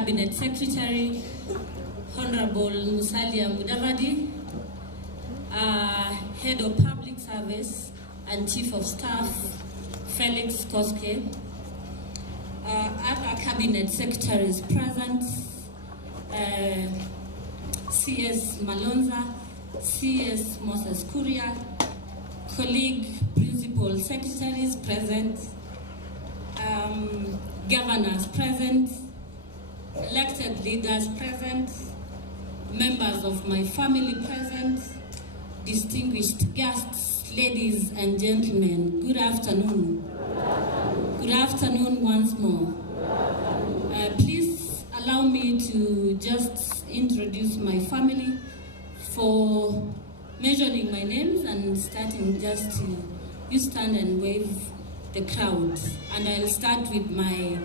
Cabinet Secretary, Honorable Musalia Mudavadi, Head of Public Service and Chief of Staff, Felix Koske, other Cabinet Secretaries present, CS Malonza, CS Moses Kuria, colleague Principal Secretaries present, governors present, elected leaders present, members of my family present, distinguished guests, ladies and gentlemen, good afternoon. Good afternoon once more. Please allow me to just introduce my family for mentioning my names and starting just to, you stand and wave the crowd. And I'll start with my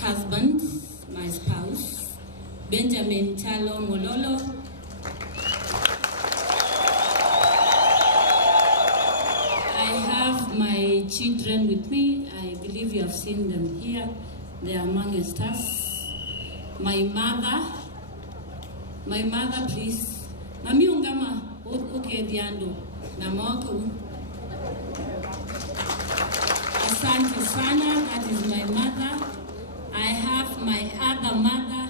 husband, my spouse, Benjamin Chalo Mololo. I have my children with me. I believe you have seen them here. They are amongst us. My mother, please. Mami ungama, okay, diando. Namoko. Asante sana, that is my mother. I have my other mother,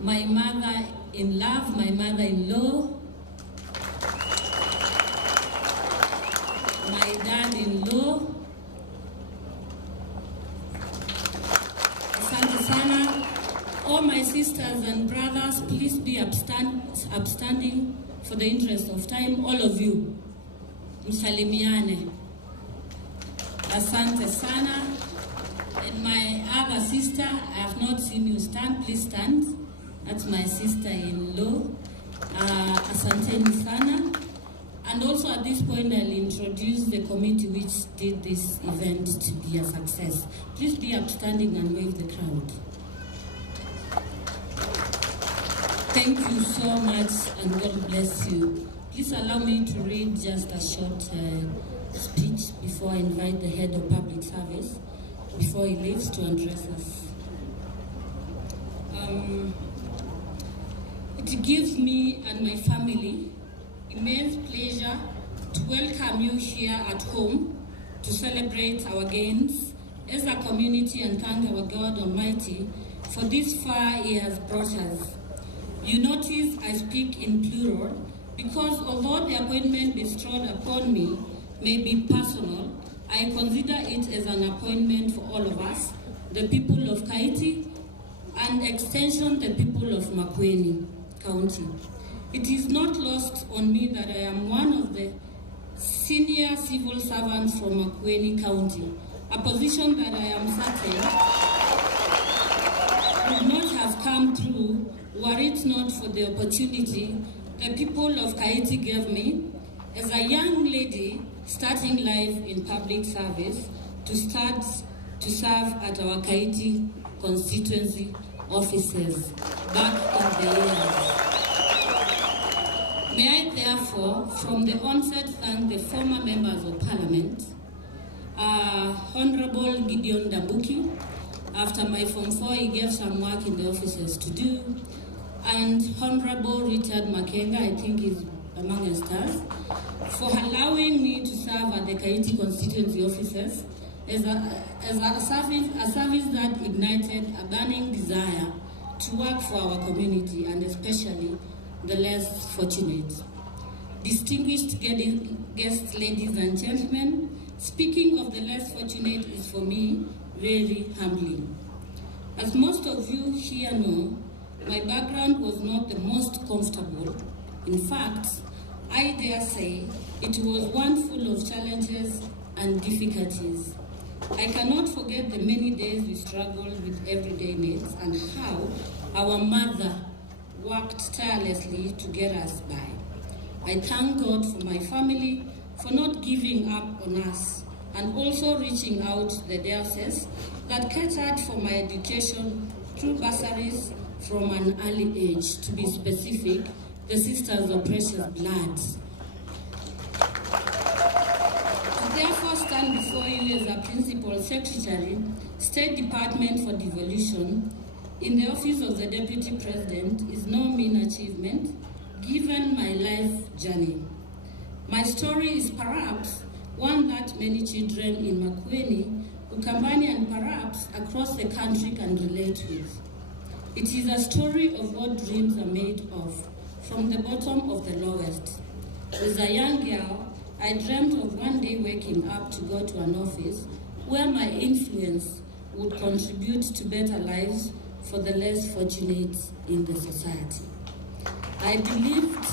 my mother-in-love, my mother-in-law, my dad-in-law. Asante sana. All my sisters and brothers, please be upstanding for the interest of time. All of you, msalimiane. Asante sana. And my other sister, I have not seen you stand, please stand. That's my sister-in-law, Asante sana. And also at this point, I'll introduce the committee which did this event to be a success. Please be upstanding and wave the crowd. Thank you so much and God bless you. Please allow me to read just a short speech before I invite the Head of Public Service, before he leaves, to address us. It gives me and my family immense pleasure to welcome you here at home to celebrate our gains as a community and thank our God Almighty for this far He has brought us. You notice I speak in plural because although the appointment bestowed upon me may be personal, I consider it as an appointment for all of us, the people of Kaiti, and extension the people of Makueni County. It is not lost on me that I am one of the senior civil servants from Makueni County, a position that I am certain would not have come through were it not for the opportunity the people of Kaiti gave me as a young lady starting life in public service to start to serve at our Kaiti constituency offices back in the years. May I therefore, from the onset, thank the former members of Parliament, Honorable Gideon Dambuki. After my Form 4, he gave some work in the offices to do, and Honorable Richard Makenga, I think is amongst us, for allowing me to serve at the Kaiti constituency offices as a service that ignited a burning desire to work for our community and especially the less fortunate. Distinguished guests, ladies and gentlemen, speaking of the less fortunate is for me very humbling. As most of you here know, my background was not the most comfortable. In fact, I dare say it was one full of challenges and difficulties. I cannot forget the many days we struggled with everyday needs and how our mother worked tirelessly to get us by. I thank God for my family for not giving up on us and also reaching out to the diocese that catered for my education through bursaries from an early age, to be specific, the Sisters of Precious Blood. To therefore stand before you as a Principal Secretary, State Department for Devolution, in the office of the Deputy President is no mean achievement, given my life journey. My story is perhaps one that many children in Makueni, Ukambani, and perhaps across the country can relate with. It is a story of what dreams are made of, from the bottom of the lowest. As a young girl, I dreamt of one day waking up to go to an office where my influence would contribute to better lives for the less fortunate in the society. I believed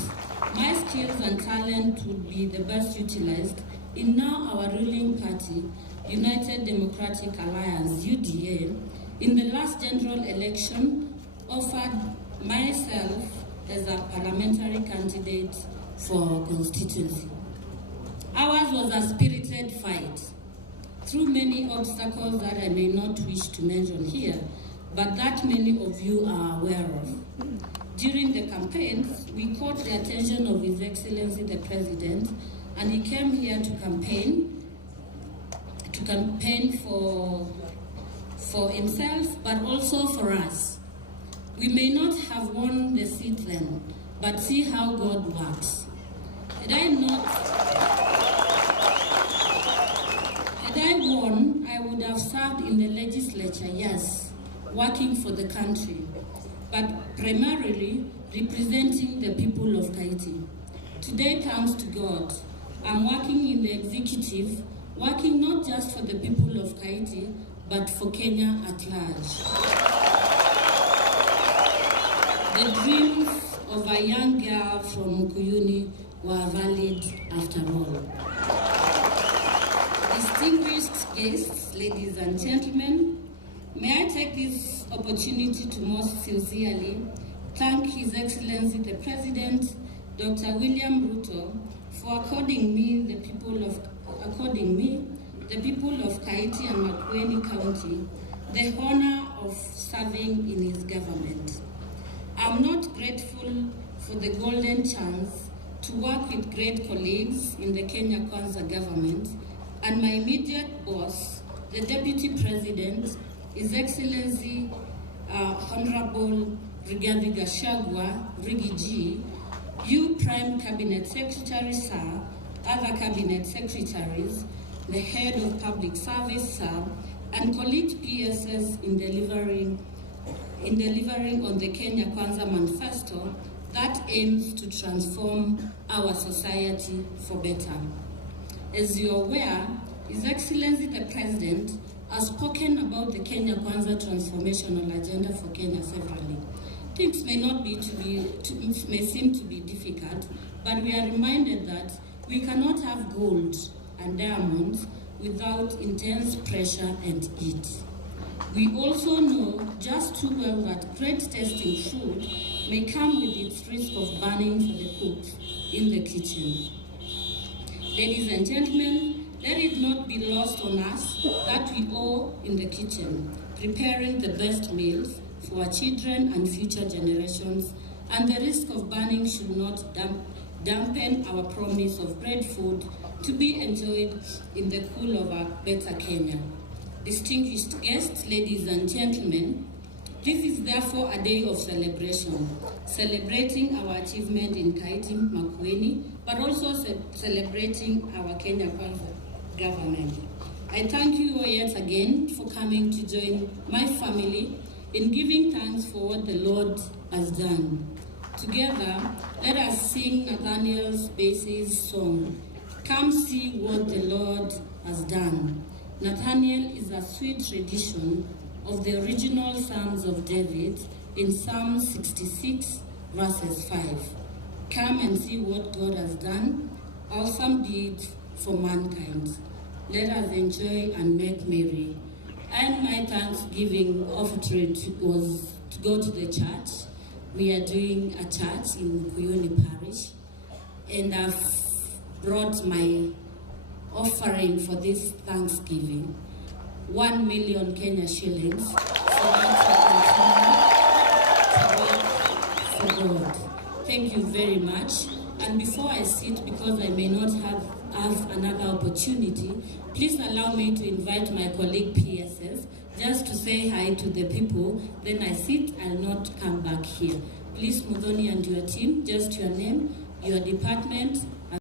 my skills and talent would be the best utilized in now our ruling party, United Democratic Alliance, UDA, in the last general election, offered myself as a parliamentary candidate for our constituency. Ours was a spirited fight, through many obstacles that I may not wish to mention here, but that many of you are aware of. During the campaigns, we caught the attention of His Excellency the President, and he came here to campaign for himself, but also for us. We may not have won the seat then, but see how God works. Had I won, I would have served in the legislature, yes, working for the country, but primarily representing the people of Kaiti. Today, thanks to God, I'm working in the executive, working not just for the people of Kaiti, but for Kenya at large. The dreams of a young girl from Mukuyuni were valid after all. Distinguished guests, ladies and gentlemen, may I take this opportunity to most sincerely thank His Excellency the President, Dr. William Ruto, for according me, the people of Kaiti and Makueni County, the honor of serving in his government. I'm not grateful for the golden chance to work with great colleagues in the Kenya Kwanza government and my immediate boss, the Deputy President, His Excellency Honorable Rigathi Gachagua, Rigi G, you Prime Cabinet Secretary, sir, other Cabinet Secretaries, the Head of Public Service, sir, and colleague PSS in delivering on the Kenya Kwanza Manifesto that aims to transform our society for better. As you're aware, His Excellency the President has spoken about the Kenya Kwanza transformational agenda for Kenya severally. Things may seem to be difficult, but we are reminded that we cannot have gold and diamonds without intense pressure and heat. We also know just too well that great tasting food may come with its risk of burning for the cooks in the kitchen. Ladies and gentlemen, let it not be lost on us that we all in the kitchen, preparing the best meals for our children and future generations, and the risk of burning should not dampen our promise of great food to be enjoyed in the cool of our better Kenya. Distinguished guests, ladies and gentlemen, this is therefore a day of celebration, celebrating our achievement in Kaiti, Makueni, but also celebrating our Kenya Kwanza government. I thank you all yet again for coming to join my family in giving thanks for what the Lord has done. Together, let us sing Nathaniel Bassey's song, Come See What the Lord Has Done. Nathaniel is a sweet tradition of the original Psalms of David in Psalm 66, verses 5. Come and see what God has done, awesome deeds for mankind. Let us enjoy and make merry. And my Thanksgiving offering was to go to the church. We are doing a church in Mukuyuni Parish, and I've brought my offering for this Thanksgiving, 1 million Kenya shillings, so that we continue to work for God. Thank you very much. And before I sit, because I may not have another opportunity, please allow me to invite my colleague PSS just to say hi to the people. Then I sit, I'll not come back here. Please, Muthoni and your team, just your name, your department,